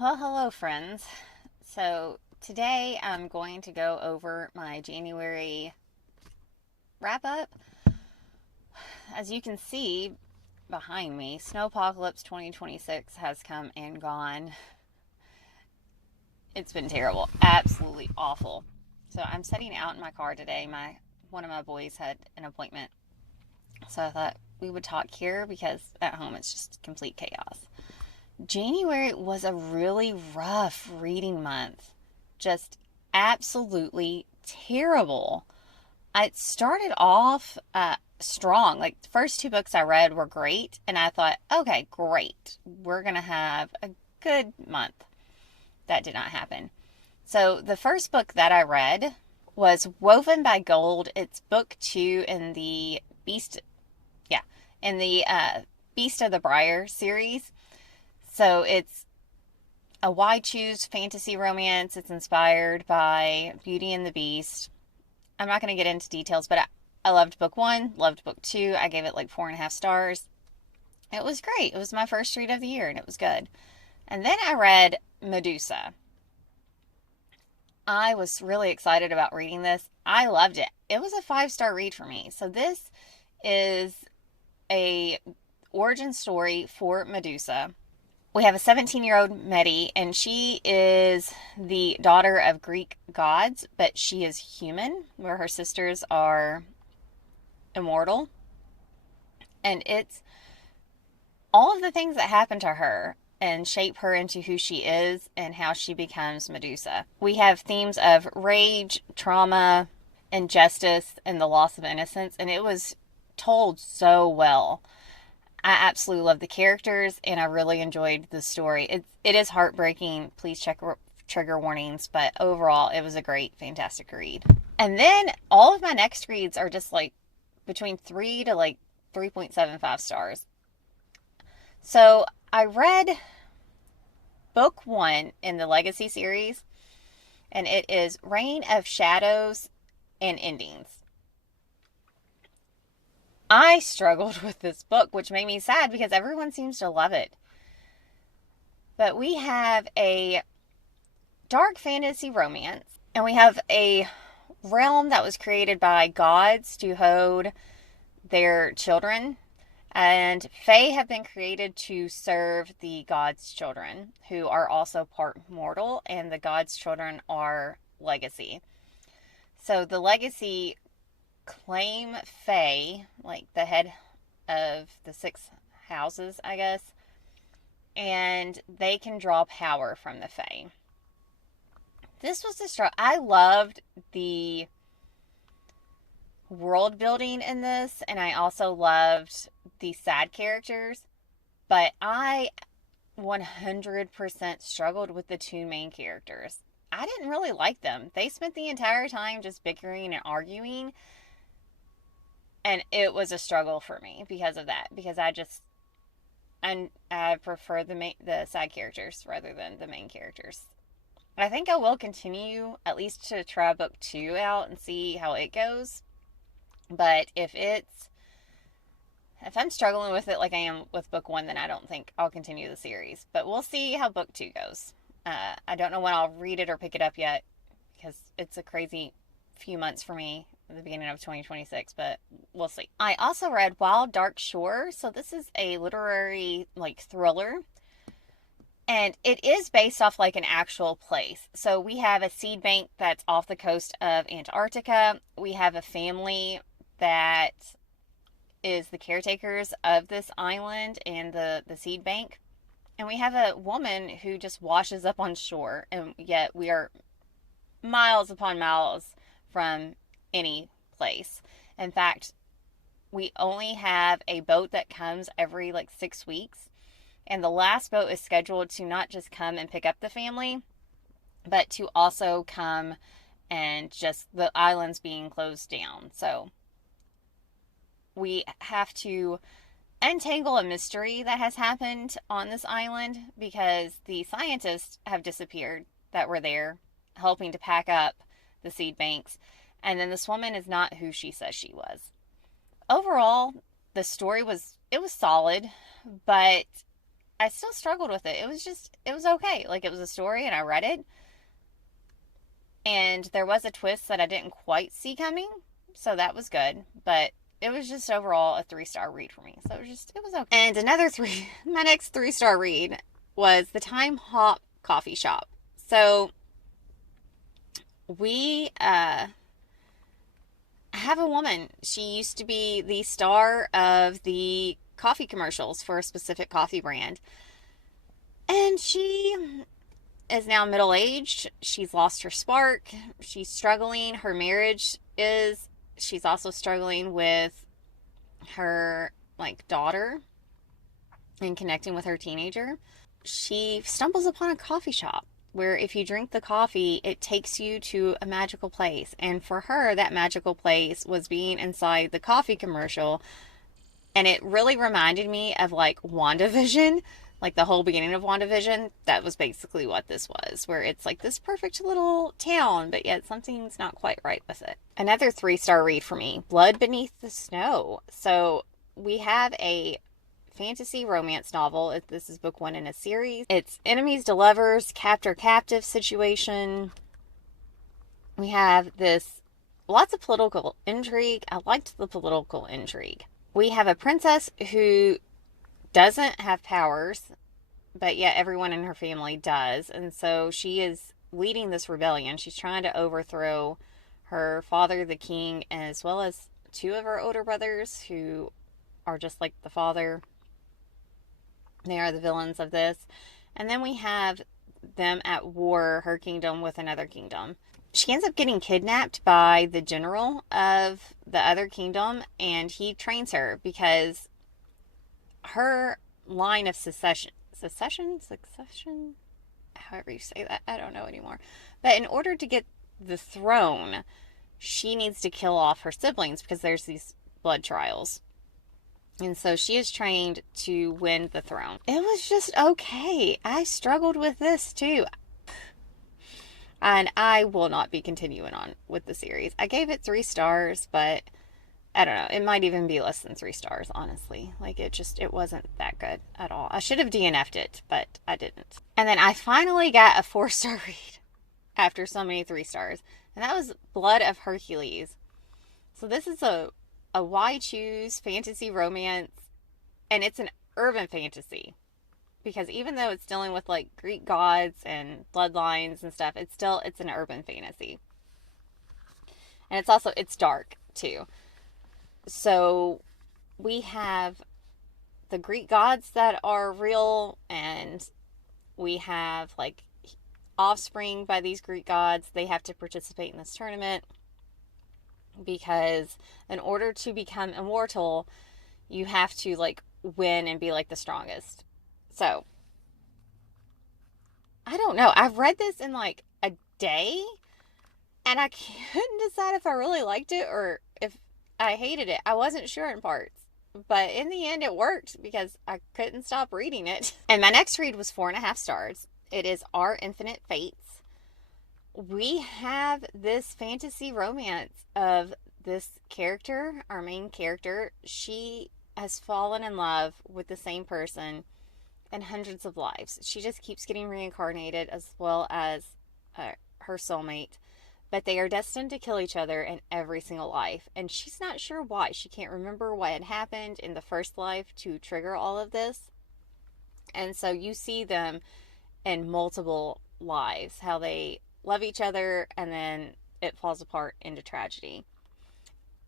Well, hello, friends. So, today I'm going to go over my January wrap up. As you can see behind me, Snowpocalypse 2026 has come and gone. It's been terrible, absolutely awful. So, I'm sitting out in my car today. One of my boys had an appointment. So, I thought we would talk here because at home it's just complete chaos. January was a really rough reading month. Just absolutely terrible. I started off strong. Like the first two books I read were great, and I thought, okay, great. We're going to have a good month. That did not happen. So the first book that I read was Woven by Gold. It's book two in the yeah, in the Beast of the Briar series. So it's a Why Choose fantasy romance. It's inspired by Beauty and the Beast. I'm not going to get into details, but I loved book one, loved book two. I gave it like 4.5 stars. It was great. It was my first read of the year and it was good. And then I read Medusa. I was really excited about reading this. I loved it. It was a 5-star read for me. So this is a origin story for Medusa. We have a 17-year-old Medi, and she is the daughter of Greek gods, but she is human, where her sisters are immortal. And it's all of the things that happen to her and shape her into who she is and how she becomes Medusa. We have themes of rage, trauma, injustice, and the loss of innocence, and it was told so well. I absolutely love the characters, and I really enjoyed the story. It is heartbreaking. Please check trigger warnings, but overall, it was a great, fantastic read. And then all of my next reads are just like between 3 to like 3.75 stars. So I read book one in the Legacy series, and it is Reign of Shadows and Endings. I struggled with this book, which made me sad because everyone seems to love it. But we have a dark fantasy romance, and we have a realm that was created by gods to hold their children. And Fae have been created to serve the gods' children, who are also part mortal, and the gods' children are legacy. So the legacy claim Fae, like the head of the 6 houses, I guess, and they can draw power from the Fae. This was the struggle. I loved the world building in this, and I also loved the side characters, but I 100% struggled with the two main characters. I didn't really like them. They spent the entire time just bickering and arguing, and it was a struggle for me because of that. Because I prefer the side characters rather than the main characters. I think I will continue at least to try book two out and see how it goes. But if I'm struggling with it like I am with book one, then I don't think I'll continue the series. But we'll see how book two goes. I don't know when I'll read it or pick it up yet because it's a crazy few months for me at the beginning of 2026, but we'll see. I also read Wild Dark Shore. So this is a literary like thriller. And it is based off like an actual place. So we have a seed bank that's off the coast of Antarctica. We have a family that is the caretakers of this island and the seed bank. And we have a woman who just washes up on shore, and yet we are miles upon miles from any place. In fact, we only have a boat that comes every like 6 weeks. And the last boat is scheduled to not just come and pick up the family, but to also come and just the island's being closed down. So we have to untangle a mystery that has happened on this island because the scientists have disappeared that were there helping to pack up the seed banks. And then this woman is not who she says she was. Overall, the story was solid, but I still struggled with it. It was okay. Like, it was a story and I read it. And there was a twist that I didn't quite see coming. So that was good. But it was just overall a 3-star read for me. So it was okay. And my next 3-star read was The Time Hop Coffee Shop. So we have a woman. She used to be the star of the coffee commercials for a specific coffee brand. And she is now middle-aged. She's lost her spark. She's struggling. Her marriage is. She's also struggling with her daughter and connecting with her teenager. She stumbles upon a coffee shop where if you drink the coffee, it takes you to a magical place. And for her, that magical place was being inside the coffee commercial. And it really reminded me of WandaVision, the whole beginning of WandaVision. That was basically what this was, where it's this perfect little town, but yet something's not quite right with it. Another 3-star read for me, Blood Beneath the Snow. So we have a fantasy romance novel. This is book 1 in a series. It's enemies to lovers, captor-captive situation. We have lots of political intrigue. I liked the political intrigue. We have a princess who doesn't have powers, but yet everyone in her family does. And so she is leading this rebellion. She's trying to overthrow her father, the king, as well as 2 of her older brothers who are just like the father. They are the villains of this. And then we have them at war, her kingdom with another kingdom. She ends up getting kidnapped by the general of the other kingdom, and he trains her because her line of succession, however you say that, I don't know anymore. But in order to get the throne, she needs to kill off her siblings because there's these blood trials. And so she is trained to win the throne. It was just okay. I struggled with this too. And I will not be continuing on with the series. I gave it 3 stars, but I don't know. It might even be less than 3 stars, honestly. It wasn't that good at all. I should have DNF'd it, but I didn't. And then I finally got a 4-star read after so many 3 stars. And that was Blood of Hercules. So this is a why choose fantasy romance, and it's an urban fantasy. Because even though it's dealing with Greek gods and bloodlines and stuff, it's an urban fantasy. And it's dark too. So we have the Greek gods that are real, and we have offspring by these Greek gods. They have to participate in this tournament because in order to become immortal, you have to win and be the strongest. So I don't know. I've read this in a day, and I couldn't decide if I really liked it or if I hated it. I wasn't sure in parts. But in the end, it worked because I couldn't stop reading it. And my next read was 4.5 stars. It is Our Infinite Fates. We have this fantasy romance of this character, our main character. She has fallen in love with the same person in hundreds of lives. She just keeps getting reincarnated, as well as her soulmate. But they are destined to kill each other in every single life. And she's not sure why. She can't remember what had happened in the first life to trigger all of this. And so you see them in multiple lives, how they love each other and then it falls apart into tragedy.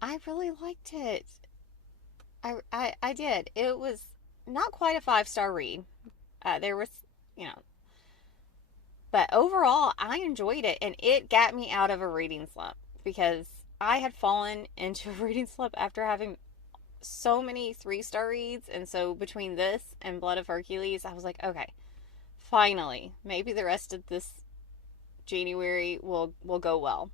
I really liked it. I did. It was not quite a 5-star read. There was, but overall, I enjoyed it, and it got me out of a reading slump because I had fallen into a reading slump after having so many 3-star reads. And so between this and Blood of Hercules, I was like, okay, finally, maybe the rest of this January will go well.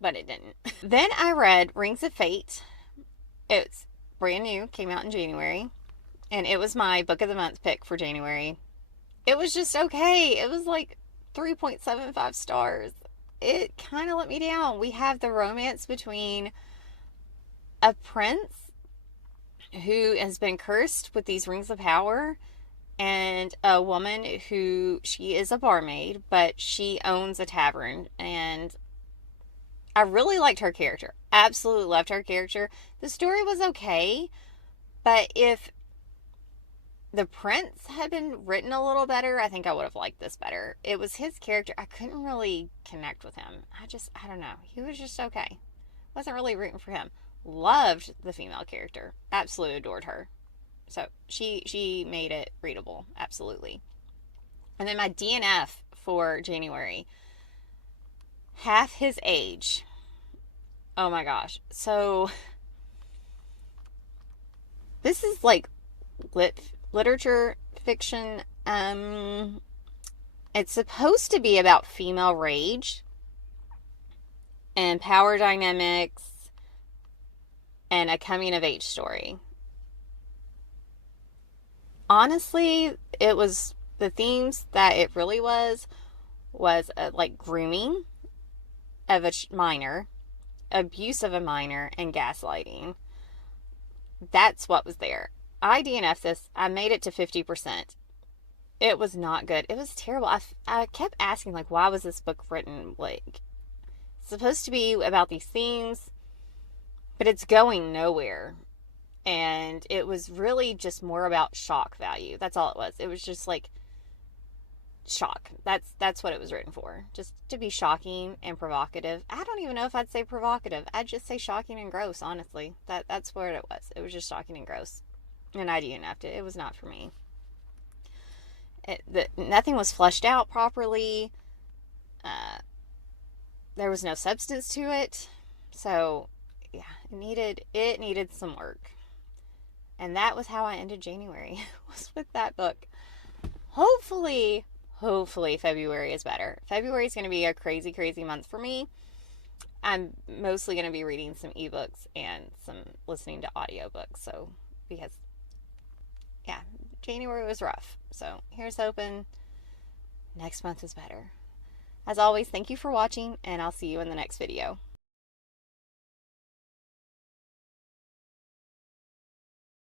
But it didn't. Then I read Rings of Fate. It's brand new, came out in January, and it was my book of the month pick for January. It was just okay. It was 3.75 stars. It kind of let me down. We have the romance between a prince who has been cursed with these rings of power, and a woman who, she is a barmaid, but she owns a tavern. And I really liked her character. Absolutely loved her character. The story was okay, but if the prince had been written a little better, I think I would have liked this better. It was his character. I couldn't really connect with him. I don't know. He was just okay. Wasn't really rooting for him. Loved the female character. Absolutely adored her. So she made it readable. Absolutely. And then my DNF for January. Half his age. Oh my gosh. So this is like literature fiction. It's supposed to be about female rage and power dynamics and a coming of age story. Honestly, it was the themes that it really was like grooming of a minor, abuse of a minor, and gaslighting. That's what was there. I DNF'd this. I made it to 50%. It was not good. It was terrible. I kept asking, like, why was this book written? Like, it's supposed to be about these themes, but it's going nowhere. And it was really just more about shock value. That's all it was. It was just like shock. That's what it was written for. Just to be shocking and provocative. I don't even know if I'd say provocative. I'd just say shocking and gross, honestly. That's what it was. It was just shocking and gross. And I DNF'd it. It was not for me. Nothing was fleshed out properly. There was no substance to it. So, yeah, it needed some work. And that was how I ended January, was with that book. Hopefully February is better. February is going to be a crazy, crazy month for me. I'm mostly going to be reading some ebooks and some listening to audiobooks. So, because, yeah, January was rough. So, here's hoping next month is better. As always, thank you for watching, and I'll see you in the next video.